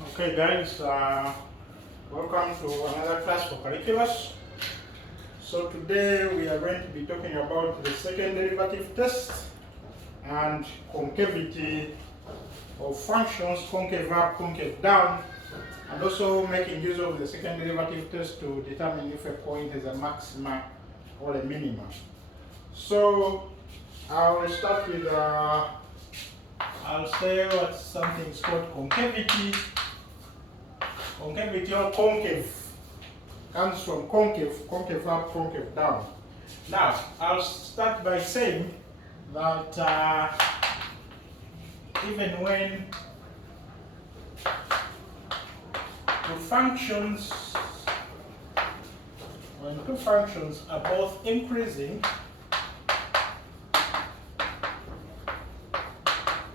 Okay guys, welcome to another class for calculus. So today we are going to be talking about the second derivative test and concavity of functions, concave up, concave down, and also making use of the second derivative test to determine if a point is a maxima or a minima. So I will start with I'll say what something is called concavity. Concavity or concave comes from concave, concave up, concave down. Now, I'll start by saying that even when two functions are both increasing,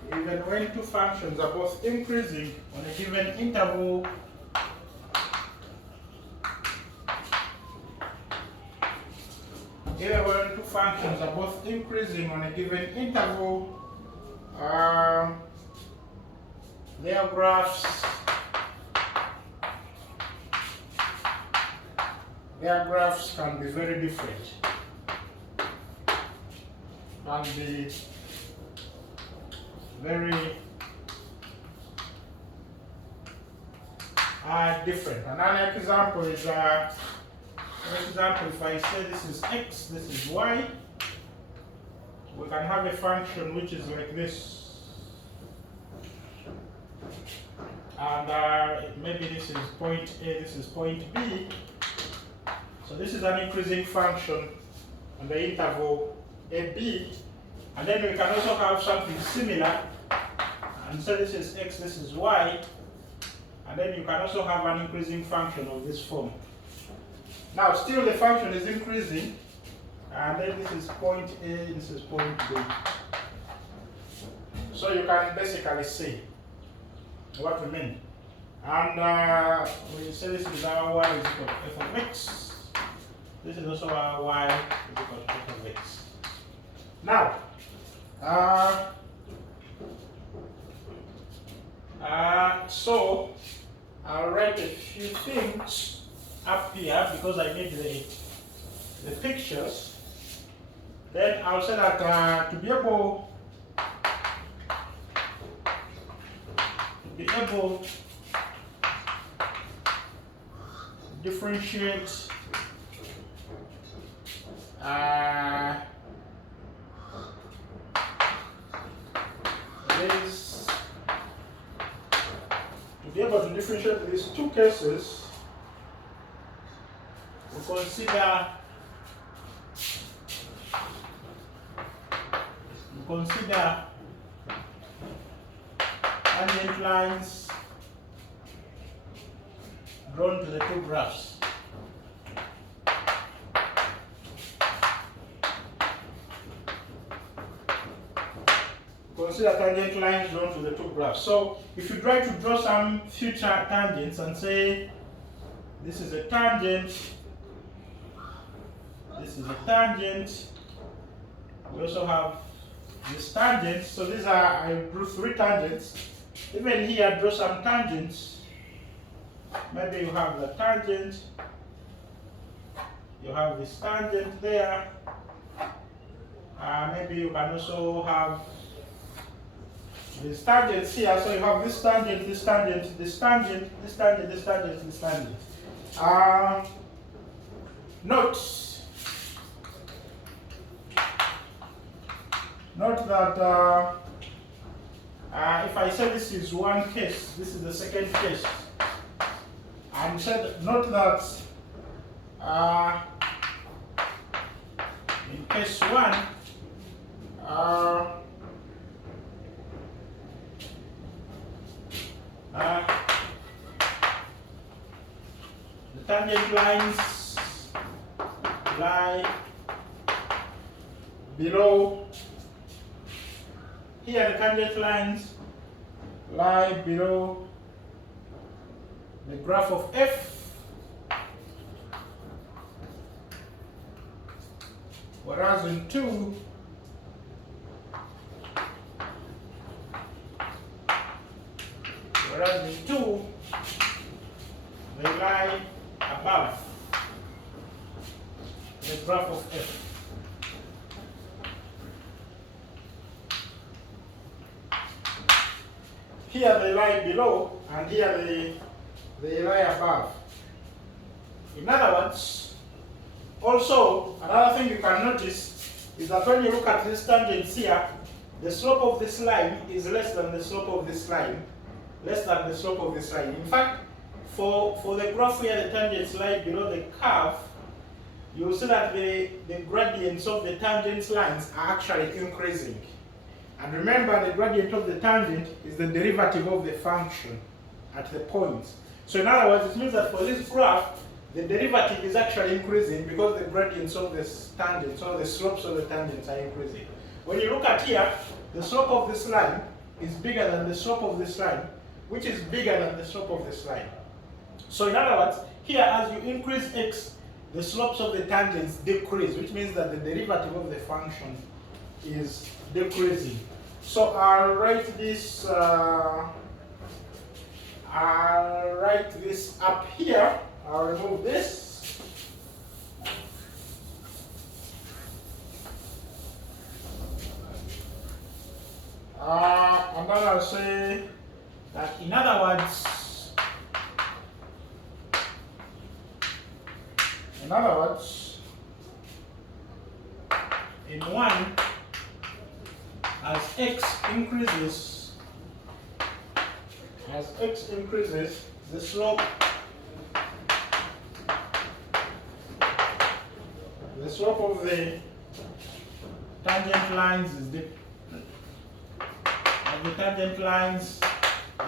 even when two functions are both increasing on a given interval, even when two functions are both increasing on a given interval, their graphs can be very different. Can be very different. Another example is if I say this is x, this is y, we can have a function which is like this, and maybe this is point A, this is point B. So this is an increasing function on the interval AB, and then we can also have something similar, and so this is x, this is y, and then you can also have an increasing function of this form. Now, still the function is increasing, and then this is point A, this is point B. So you can basically see what we mean. And we say this is our y is equal to f of x. This is also our y is equal to f of x. Now, so I'll write a few things up here because I need the pictures. Then I'll say that to be able to differentiate these two cases, we consider tangent lines drawn to the two graphs. Consider tangent lines drawn to the two graphs. So if you try to draw some future tangents and say this is a tangent, this is a tangent, we also have this tangent. So these are, I drew three tangents. Even here, draw some tangents. Maybe you have the tangent, you have this tangent there. Maybe you can also have these tangents here. So you have this tangent, this tangent, this tangent, this tangent, this tangent, this tangent. Note that if I say this is one case, this is the second case. And note that in case one, the tangent lines lie below. Here the tangent lines lie below the graph of f, whereas in 2, whereas in 2 they lie above the graph of f. Here they lie below, and here they lie above. In other words, also another thing you can notice is that when you look at these tangents here, the slope of this line is less than the slope of this line, less than the slope of this line. In fact, for the graph where the tangents lie below the curve, you will see that the gradients of the tangent lines are actually increasing. And remember, the gradient of the tangent is the derivative of the function at the point. So in other words, it means that for this graph, the derivative is actually increasing because the gradients of this tangent, so the slopes of the tangents are increasing. When you look at here, the slope of this line is bigger than the slope of this line, which is bigger than the slope of this line. So in other words, here as you increase x, the slopes of the tangents decrease, which means that the derivative of the function is decreasing. So I'll write this up here. I'll remove this. And then I'll say that in other words, in one, as x increases, the slope of the tangent lines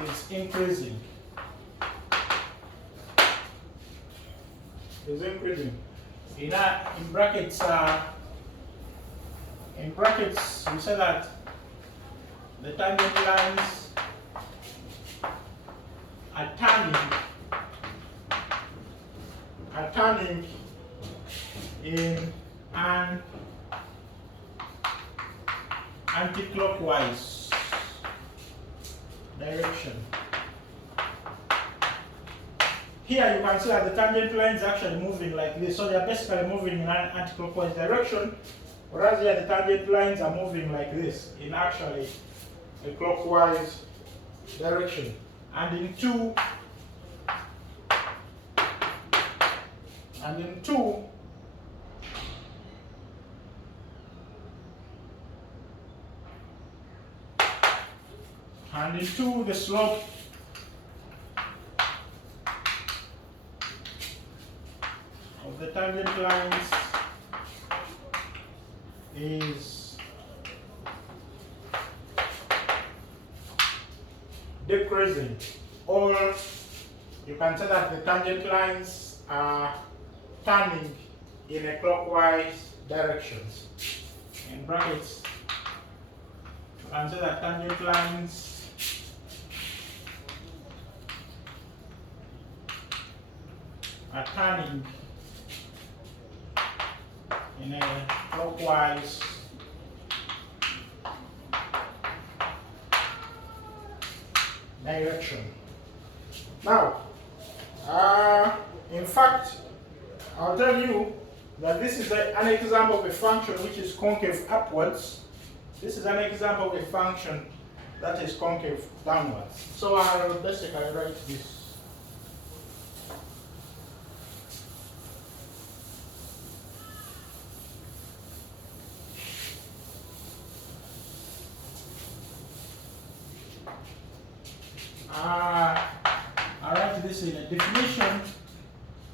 is increasing. In brackets, we say that the tangent lines are turning in an anti-clockwise direction. Here you can see that the tangent lines are actually moving like this, so they are basically moving in an anti-clockwise direction, whereas here the tangent lines are moving like this in actually a clockwise direction. And in two, the slope of the tangent lines is decreasing, or you can say that the tangent lines are turning in a clockwise directions. In brackets, you can say that tangent lines are turning in a clockwise direction. Now, in fact, I'll tell you that this is an example of a function which is concave upwards. This is an example of a function that is concave downwards. So I'll basically write this. I write this in a definition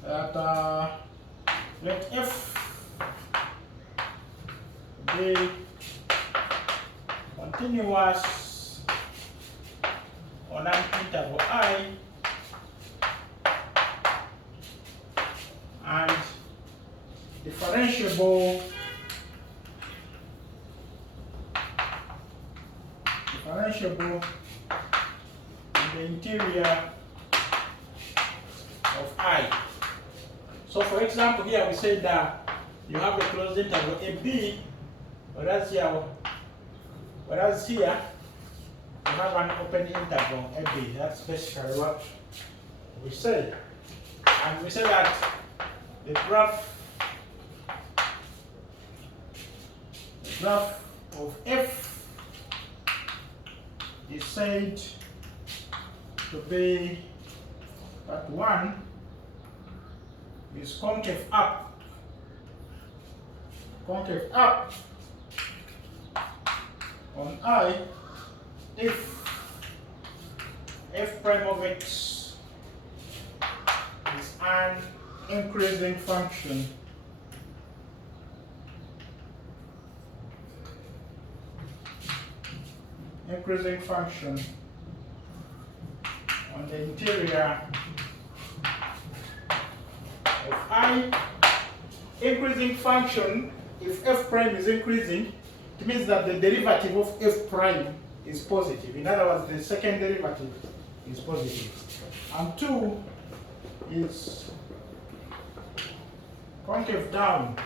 that let f be continuous on an interval I and differentiable in the interior of I. So for example, here we said that you have a closed interval AB, whereas here you have an open interval AB. That's basically what we say. And we say that the graph of f is said to be that one is concave up on I if f prime of x is an increasing function on the interior of I. Increasing function, if f prime is increasing, it means that the derivative of f prime is positive. In other words, the second derivative is positive. And 2 is concave down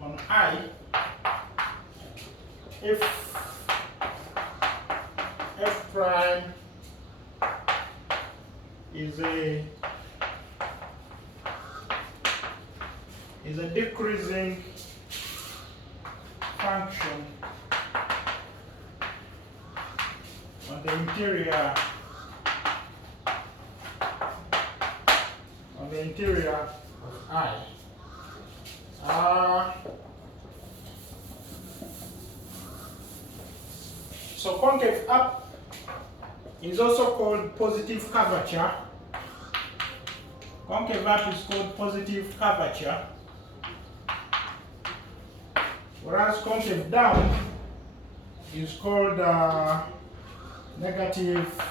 on I if f prime is a decreasing function on the interior of I. So concave up is also called positive curvature. Concave up is called positive curvature, whereas concave down is called negative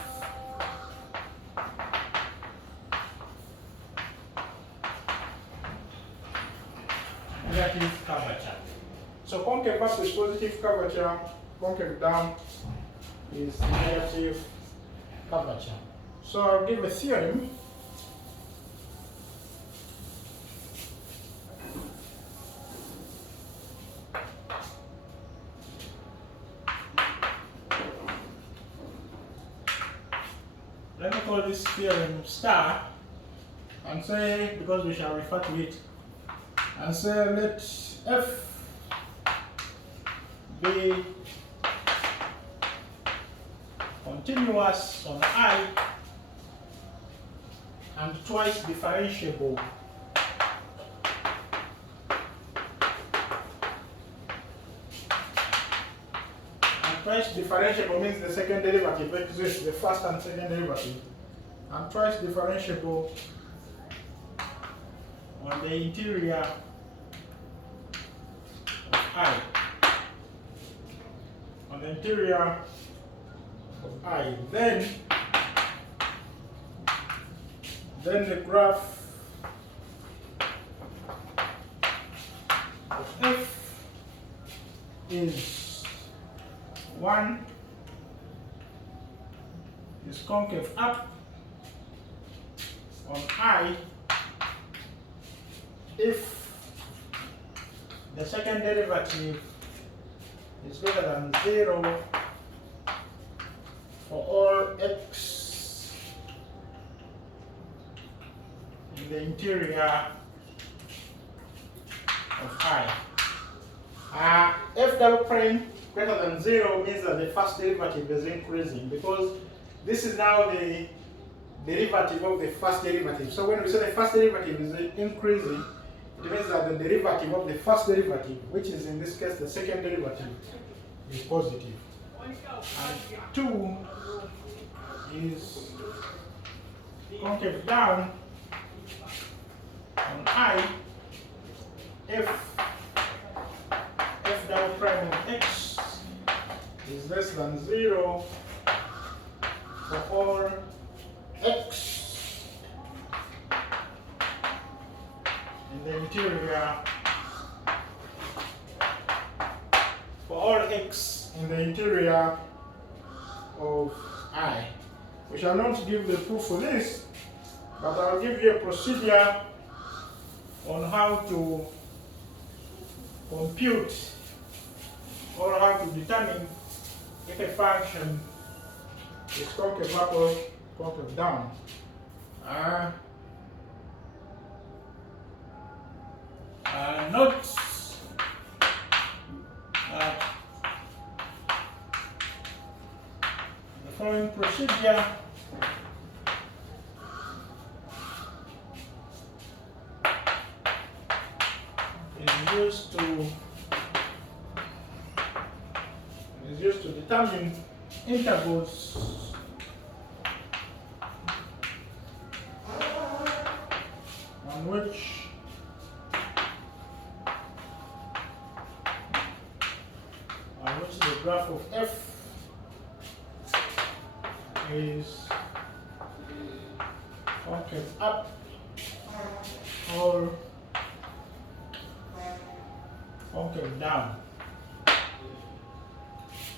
curvature. So concave up is positive curvature, concave down is negative curvature. So I'll give a theorem. Let me call this theorem star and say, because we shall refer to it, and say let f be continuous on I and twice differentiable means the second derivative exists, the first and second derivative, and twice differentiable on the interior of I. On the interior of I, then the graph of f is 1 is concave up on I if the second derivative is greater than 0 for all x in the interior of I. F double prime greater than 0 means that the first derivative is increasing, because this is now the derivative of the first derivative. So when we say the first derivative is increasing, it means that the derivative of the first derivative, which is in this case the second derivative, is positive. And 2 is concave down on I if f double prime of x is less than 0 for all x in the interior of I. We shall not give the proof for this, but I'll give you a procedure on how to compute or how to determine if a function is concave up or concave down. Note the following procedure is used to determine intervals on which the graph of f is concave up or concave down.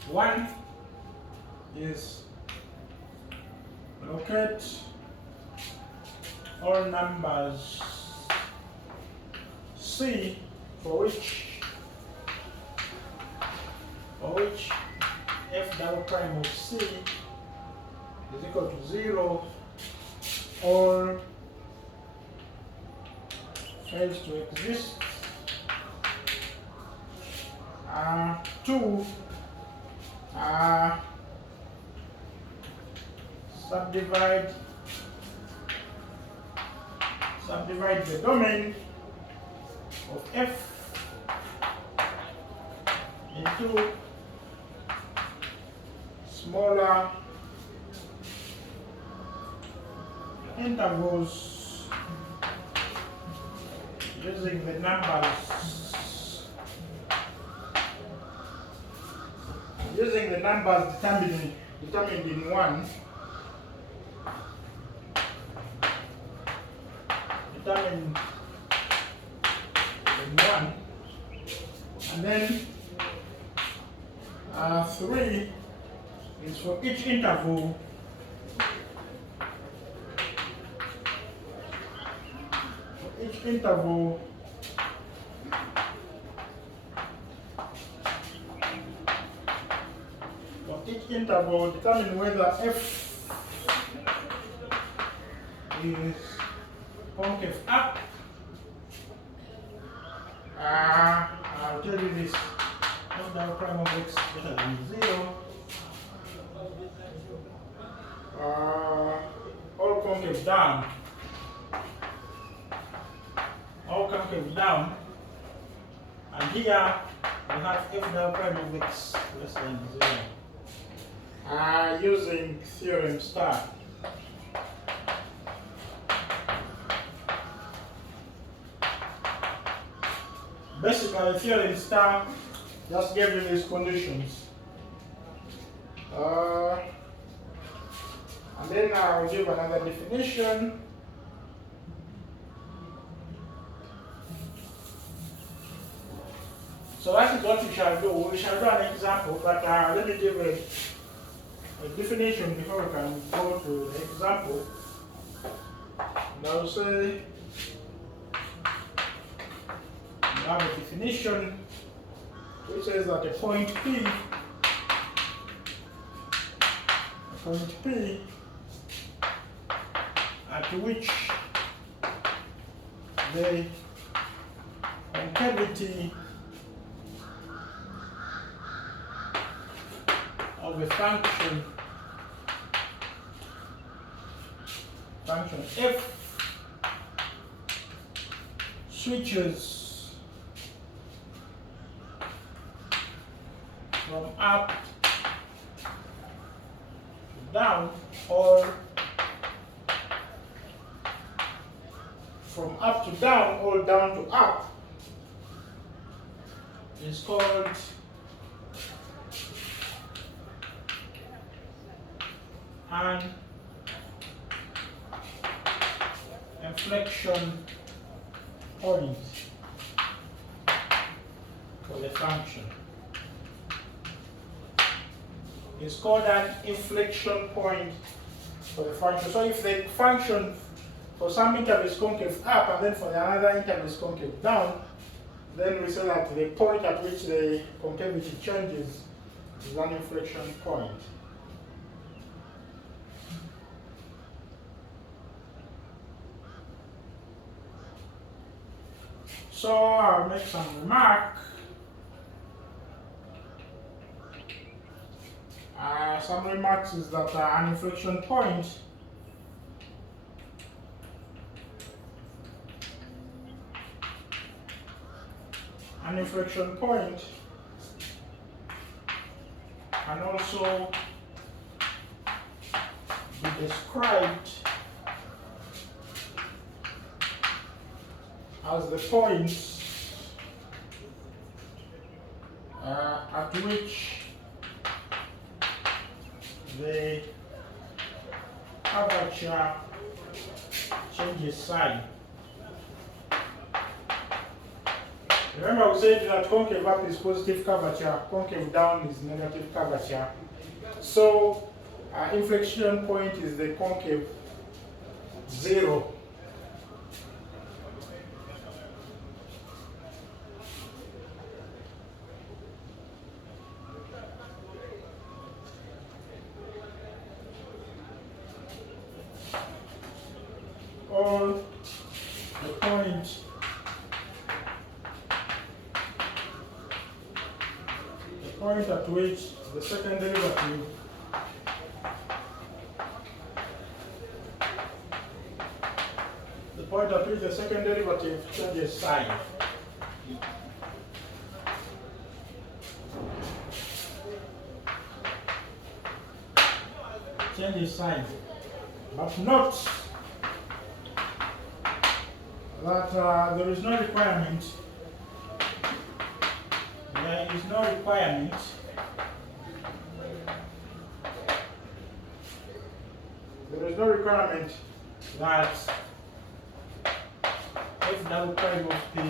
One is locate all numbers C for which f double prime of C is equal to 0 or fails to exist. 2 subdivide the domain of f into smaller intervals using the numbers determined in 1. And then 3 is for each interval determine whether f is concave up. I'll tell you this, f double prime of x greater than 0, all concave down, and here we have f double prime of x less than 0. Using theorem star. Basically, theorem star just gave you these conditions. And then I'll give another definition. So that is what we shall do. We shall do an example, but let me give a definition before we can go to the example. And I'll say we have a definition which says that a point P at which the concavity of a function f switches from up to down or from up to down or down to up is called an inflection point for the function. It's called an inflection point for the function. So if the function for some interval is concave up and then for the another interval is concave down, then we say that the point at which the concavity changes is an inflection point. So I'll make some remark. Some remarks is that an inflection point can also be described as the points at which the curvature changes sign. Remember we said that concave up is positive curvature, concave down is negative curvature. So inflection point is the concave 0. Or the point at which the second derivative changes sign. But note that there is no requirement. There is no requirement that f double prime of p is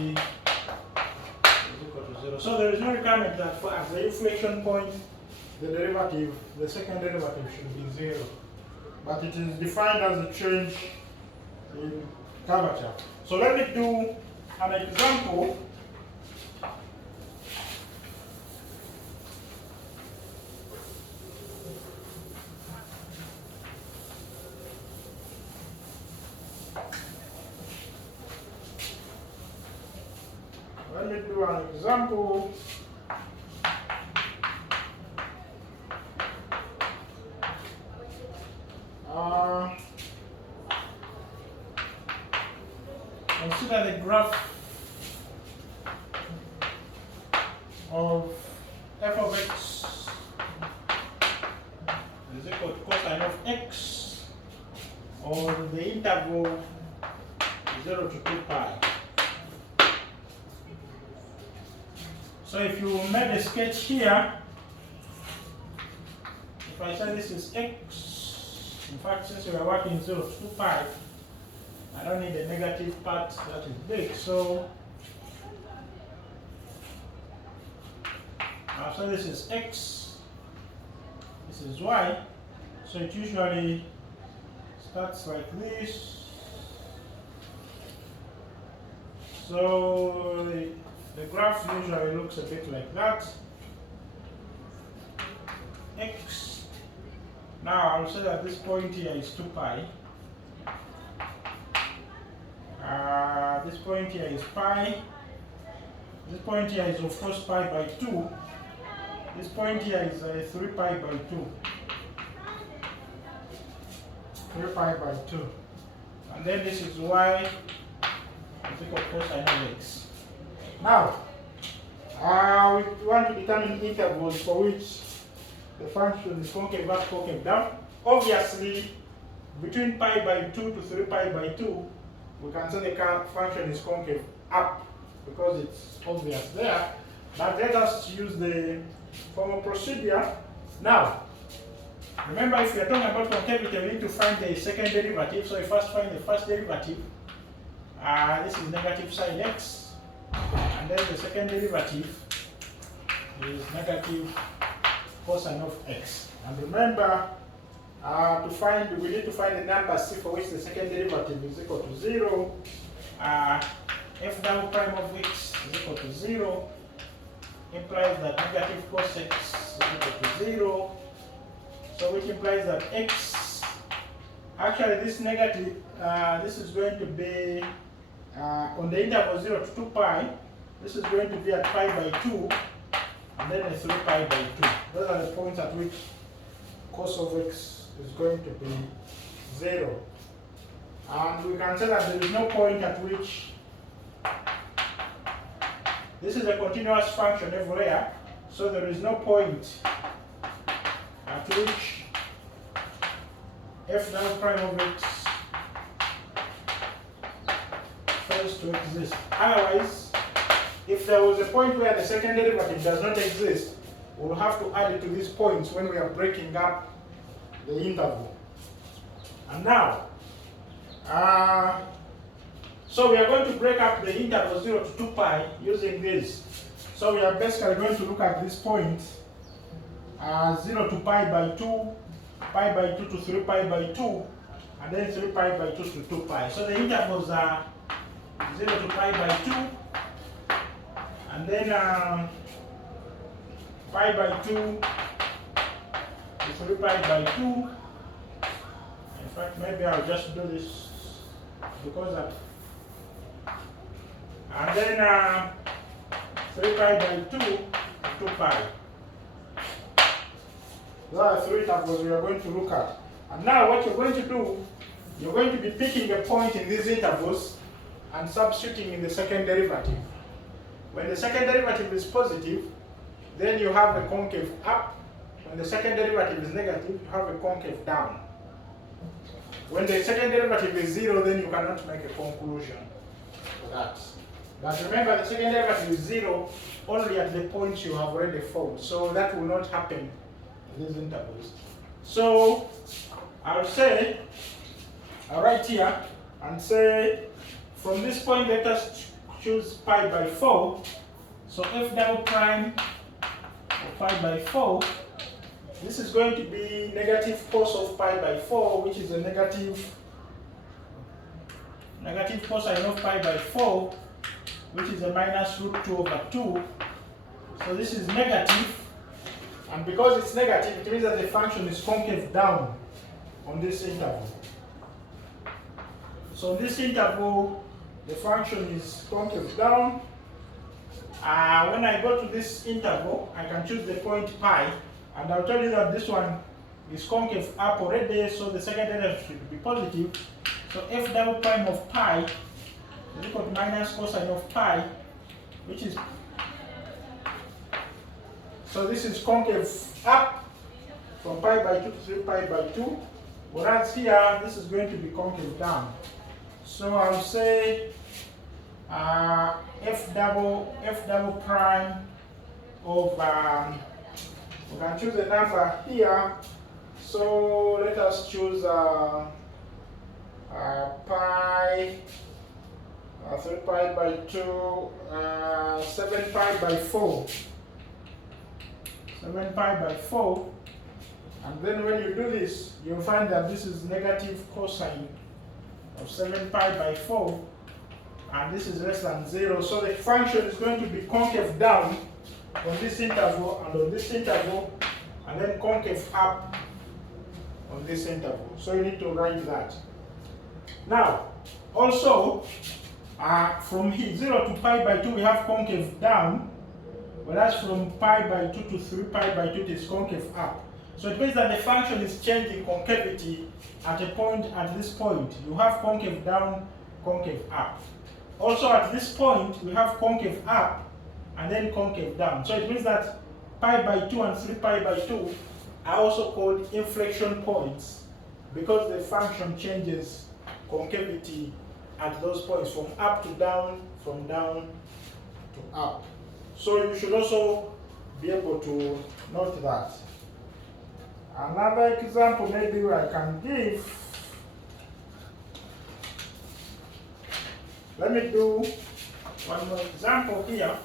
equal to 0. So there is no requirement that for as the inflection point, the second derivative should be 0. But it is defined as a change in curvature. So let me do an example. Consider the graph of f of x is equal to cosine of x, or the interval 0 to 2 pi. So if you made a sketch here, if I say this is x, in fact since we are working 0 to 2 pi, I don't need a negative part that is big, so so this is x, this is y, so it usually starts like this. So the graph usually looks a bit like that. X. Now I'll say that this point here is 2 pi. This point here is pi. This point here is of course pi by 2. This point here is 3 pi by 2. 3 pi by 2. And then this is y is equal to cosine of x. Now, we want to determine intervals for which the function is concave up, concave down. Obviously, between pi by 2 to 3 pi by 2, we can say the function is concave up because it's obvious there. But let us use the formal procedure. Now, remember if we are talking about concavity, we need to find the second derivative. So we first find the first derivative. This is negative sine x. And then the second derivative is negative cosine of x. And remember, we need to find the number c for which the second derivative is equal to 0. F double prime of x is equal to 0. Implies that negative cos x is equal to 0. So which implies that x, actually this negative, this is going to be on the interval 0 to 2 pi, this is going to be at pi by 2, and then a 3 pi by 2. Those are the points at which cos of x is going to be 0. And we can say that there is no point at which this is a continuous function everywhere, so there is no point at which f double prime of x fails to exist. Otherwise, if there was a point where the second derivative does not exist, we'll have to add it to these points when we are breaking up the interval. And now, so we are going to break up the interval 0 to 2 pi using this. So we are basically going to look at this point 0 to pi by 2, pi by 2 to 3 pi by 2, and then 3 pi by 2 to 2 pi. So the intervals are 0 to pi by 2, and then pi by 2 to 3 pi by 2. In fact, maybe I'll just do this because and then 3 pi by 2 to 2 pi. Those are three intervals we are going to look at. And now what you're going to do, you're going to be picking a point in these intervals and substituting in the second derivative. When the second derivative is positive, then you have a concave up. When the second derivative is negative, you have a concave down. When the second derivative is 0, then you cannot make a conclusion for that. But remember, the second derivative is 0 only at the point you have already formed. So that will not happen in these intervals. So I'll write here and say, from this point, let us choose pi by 4. So f double prime of pi by 4, this is going to be negative cos of pi by 4, which is a negative cosine of pi by 4, which is a minus root 2 over 2. So this is negative, and because it's negative, it means that the function is concave down on this interval. So in this interval, the function is concave down. When I go to this interval, I can choose the point pi, and I'll tell you that this one is concave up already, so the second derivative should be positive. So f double prime of pi is equal to minus cosine of pi, which is, so this is concave up from pi by 2 to 3 pi by 2, whereas here this is going to be concave down. So I'll say f double prime of, we can choose a number here, so let us choose pi, 3 pi by 2, 7 pi by 4. 7 pi by 4, and then when you do this, you'll find that this is negative cosine of 7 pi by 4, and this is less than 0. So the function is going to be concave down on this interval and on this interval, and then concave up on this interval. So you need to write that. Now, also, from here, 0 to pi by 2, we have concave down, whereas from pi by 2 to 3 pi by 2, it is concave up. So it means that the function is changing concavity at a point, at this point. You have concave down, concave up. Also at this point, we have concave up and then concave down. So it means that pi by 2 and 3 pi by 2 are also called inflection points because the function changes concavity at those points from up to down, from down to up. So you should also be able to note that. Another example maybe I can give, let me do one more example here.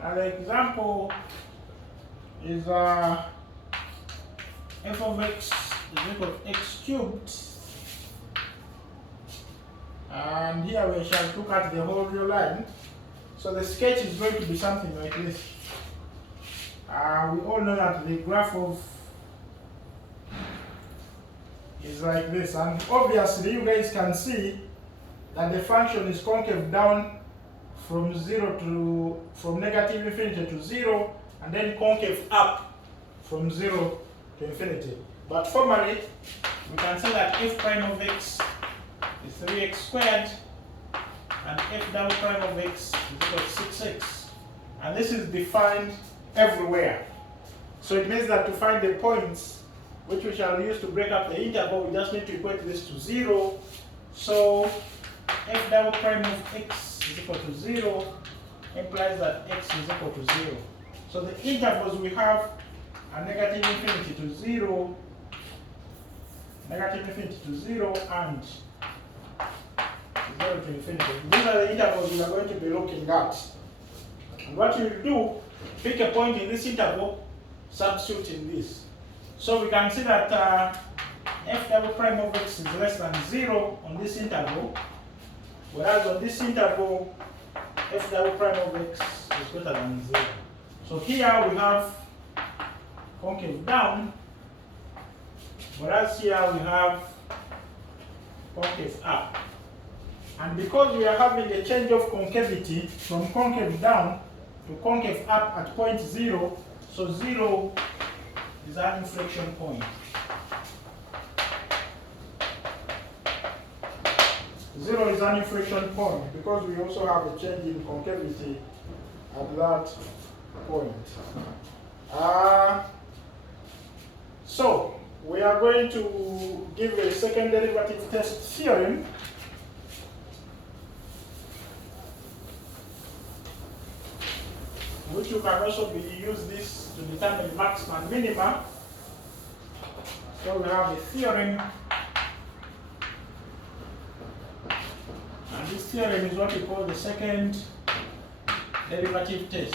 Another example is f of x is equal to x cubed, and here we shall look at the whole real line. So the sketch is going to be something like this. We all know that the graph of is like this, and obviously you guys can see that the function is concave down from negative infinity to 0, and then concave up from 0 to infinity. But formally, we can say that f prime of x is 3x squared, and f double prime of x is equal to 6x. And this is defined everywhere. So it means that to find the points which we shall use to break up the interval, we just need to equate this to 0. So f double prime of x is equal to 0 implies that x is equal to 0. So the intervals we have are negative infinity to 0, negative infinity to 0, and 0 to infinity. These are the intervals we are going to be looking at. And what you will do, pick a point in this interval, substitute in this. So we can see that f double prime of x is less than 0 on this interval, whereas on this interval, f double prime of x is greater than 0. So here we have concave down, whereas here we have concave up. And because we are having a change of concavity from concave down to concave up at point 0, so 0 is an inflection point. 0 is an inflection point because we also have a change in concavity at that point. So we are going to give a second derivative test theorem, which you can also use this to determine maxima and minima. So we have a theorem, and this theorem is what we call the second derivative test.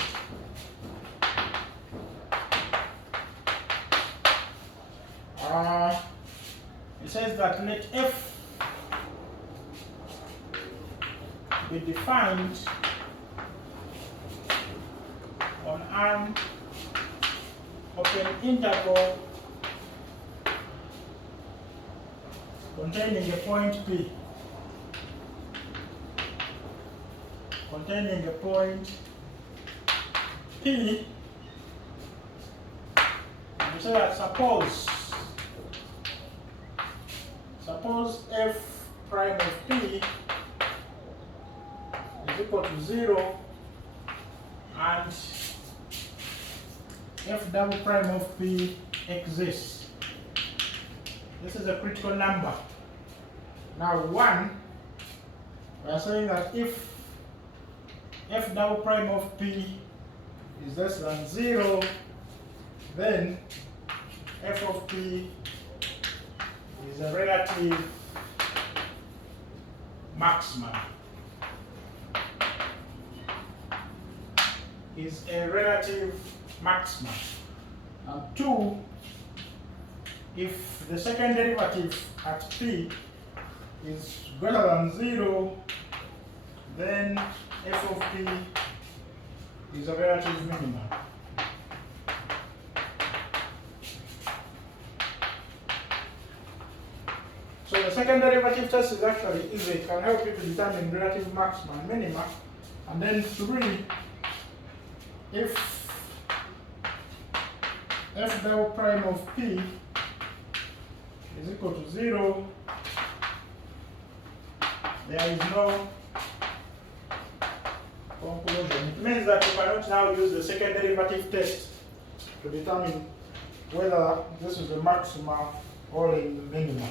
It says that let f be defined on an open interval containing a point P, containing a point P, and we say that suppose f prime of P is equal to 0 and f double prime of P exists. This is a critical number. Now 1, we are saying that if f double prime of P is less than 0, then f of P is a relative maximum. Is a relative maximum. And 2, if the second derivative at P is greater than 0, then f of P is a relative minimum. So the second derivative test is actually easy. It can help you to determine relative maxima and minima. And then 3, if f double prime of P is equal to 0, there is no conclusion. It means that you cannot now use the second derivative test to determine whether this is the maxima or in the minima.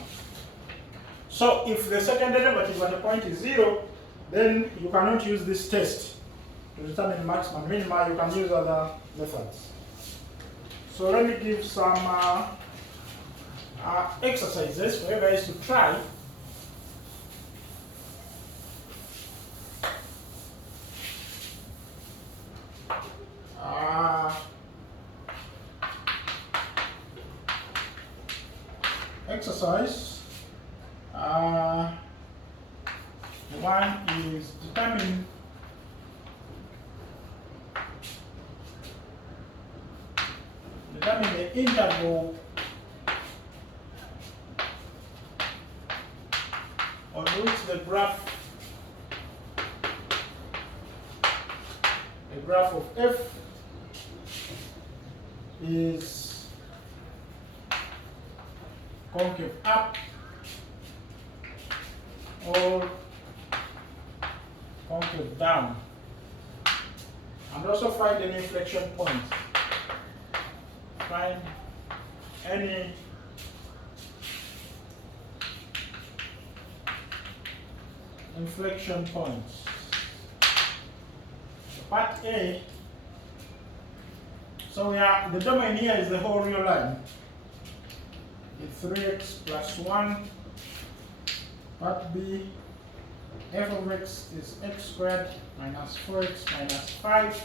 So if the second derivative at a point is 0, then you cannot use this test to determine maxima and minima. You can use other methods. So let me give some exercises for you guys to try. Exercise 1 is determine the interval on which the graph of f is concave up or concave down, and also find an inflection point. Find any inflection points. Part A. So the domain here is the whole real line. It's 3x plus 1. Part B, f of x is x squared minus 4x minus 5.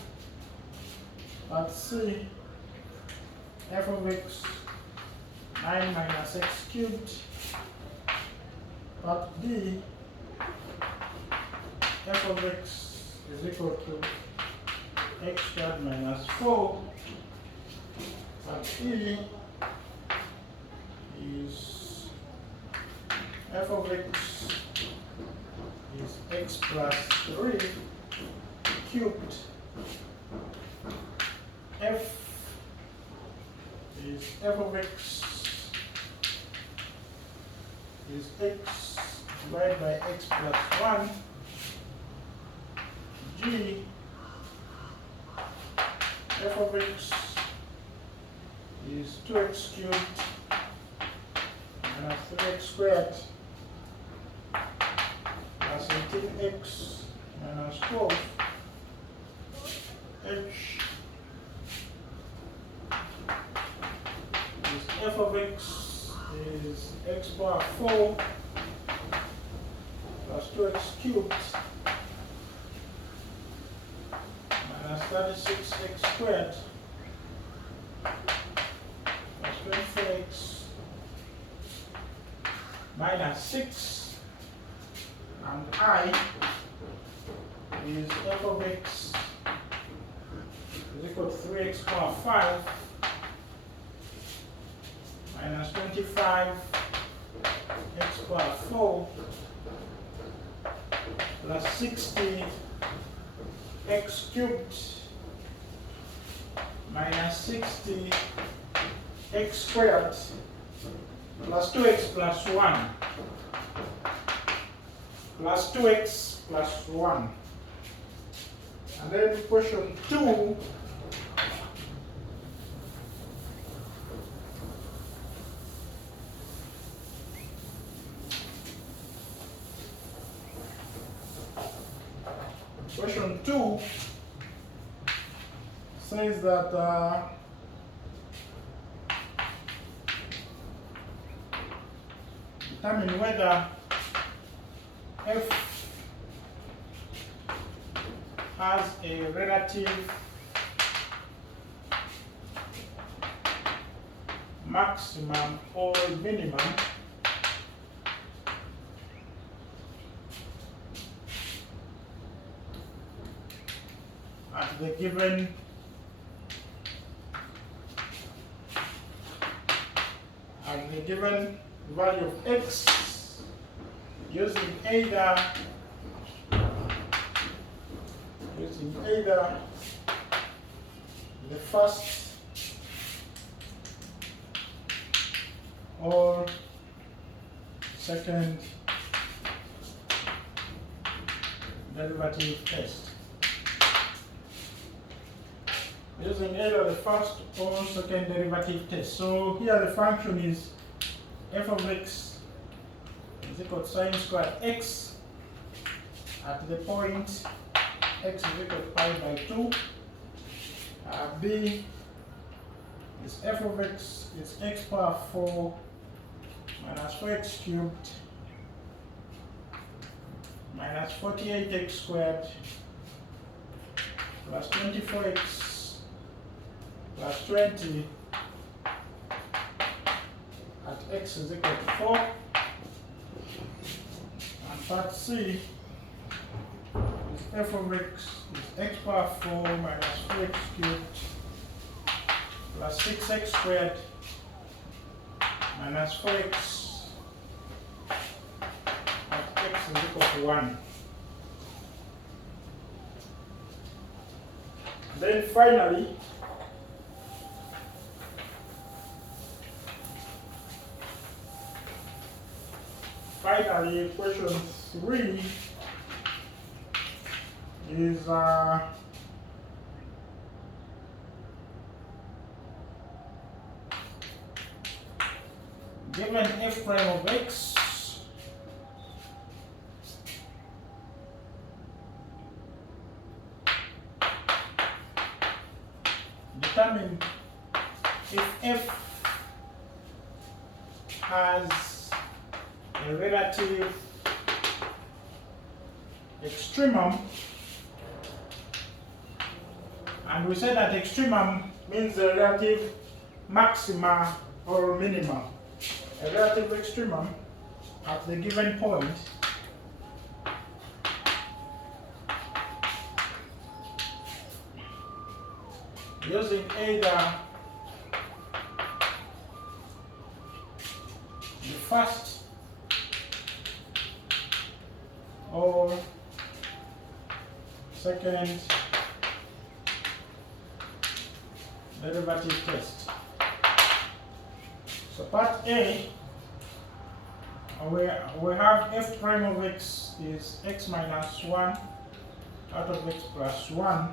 Part C, f of x 9 minus x cubed. Part D, f of x is equal to x squared minus 4. Part E is f of x is x plus 3 cubed. F is f of x is x divided by x plus 1. G, f of x is 2x cubed minus 3x squared plus 18x minus 12. H is f of x is x power 4 plus 2x cubed minus 36x squared plus 24x minus 6, and I is f of x is equal to 3x power 5 minus 25 x power 4 plus 60 x cubed minus 60 x squared plus 2x plus 1 plus 2x plus 1. And then question 2, says that determine whether f has a relative maximum or minimum at the given value of x, using either the first or second derivative test. Using either the first or second derivative test. So here the function is f of x is equal to sine squared x at the point x is equal to pi by 2. B is f of x is x power 4 minus 4x cubed minus 48x squared plus 24x plus 20 at x is equal to 4. And part C is f of x is x power 4 minus 4x cubed plus 6x squared minus 4x at x is equal to 1. Then finally, equation 3 is given f prime of x determine if f has a relative extremum, and we said that extremum means the relative maxima or minimum. A relative extremum at the given point using either the first or second derivative test. So part A, we have f prime of x is x minus 1 out of x plus 1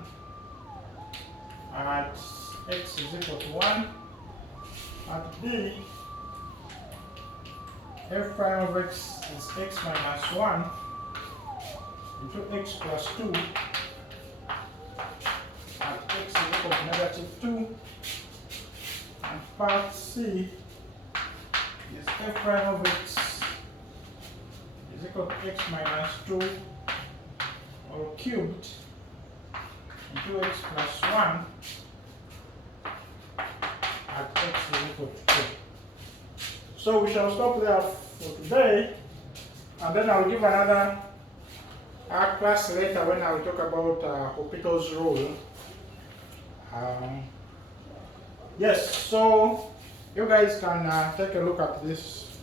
at x is equal to 1. At B, f prime of x is x minus 1 into x plus 2 at x is equal to negative 2. And part C is f prime of x is equal to x minus 2 all cubed into x plus 1 at x is equal to 2. So we shall stop there for today, and then I'll give another class later when I will talk about Hopital's rule. Yes, so you guys can take a look at this